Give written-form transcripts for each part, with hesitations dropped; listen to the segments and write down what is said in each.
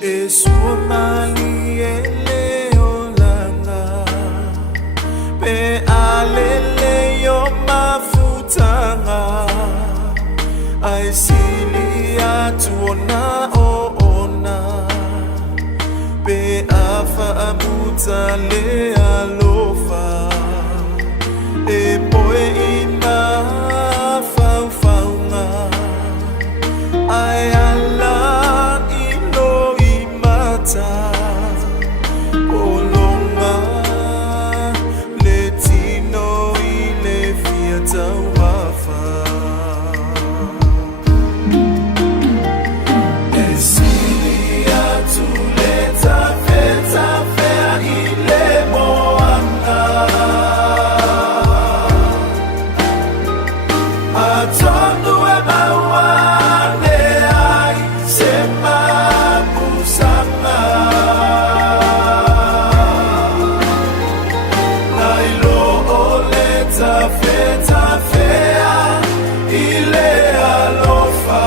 e sua mani e leolanga pe alele yo mafutanga ai sili atuona o ona pe afa amuta le alofa e poe ina faufaunga ai ala ino imata olonga le tino ile fiata wafa esilia tuleta feta fea ile moanga atondo e mawane ai sema busanga nailo oleta feta fea ile alofa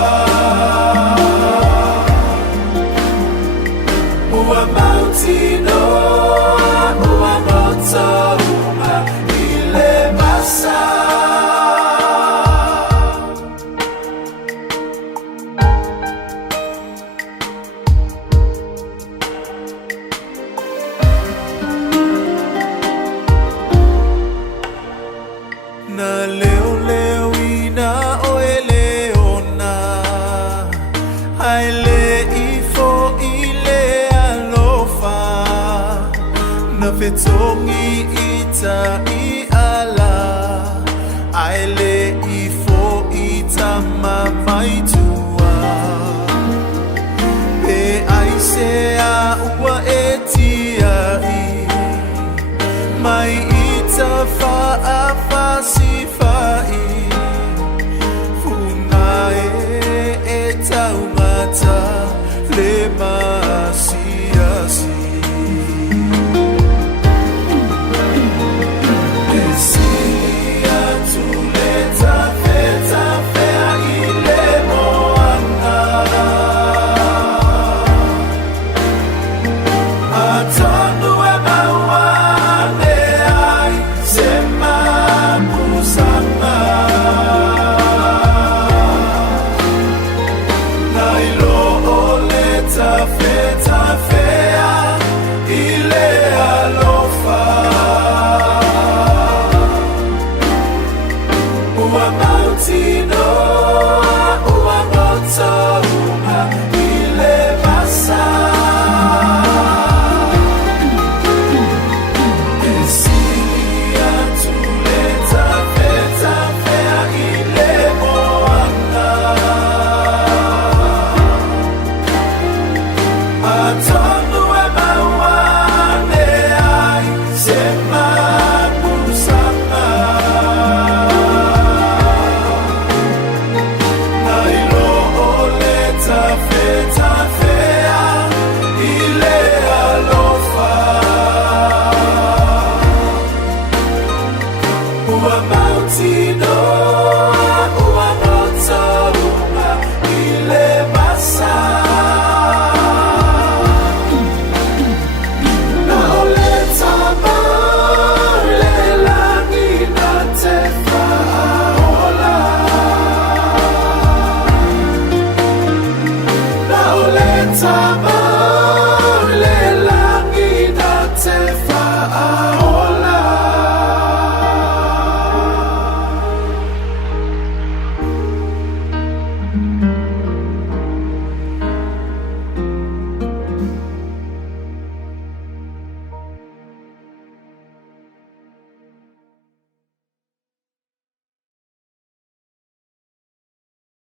ua mautino ua motouma ile masa na leo leo ina oeleona aile ifo ile alofa na fetongi ita I ala aile ifo ita mamaitua e aisea ua etia I mai ita faafa sifai funae e taumata le masiasi esilia tuleta feta fea ile moanga atondo e mawane ai sema busanga nailo oleta feta fea ile alofa ua mautino ua motouma ile masa esilia tuleta feta fea ile moanga atondo e mawane ai sema busanga nailo oleta feta fea ile alofa ua mautino ua motouma ile masa na oleta le langi na te faola na oleta